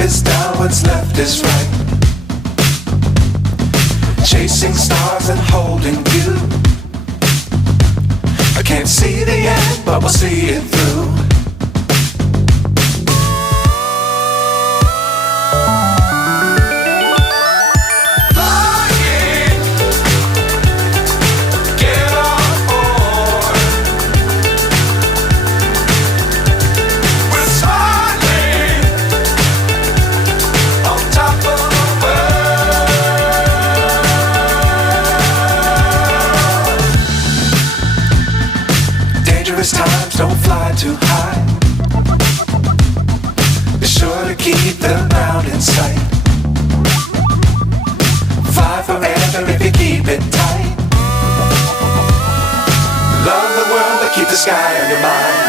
is down, what's left is right. Chasing stars and holding you. I can't see the end, but we'll see it through. Times don't fly too high. Be sure to keep the ground in sight. Fly forever if you keep it tight. Love the world but keep the sky on your mind.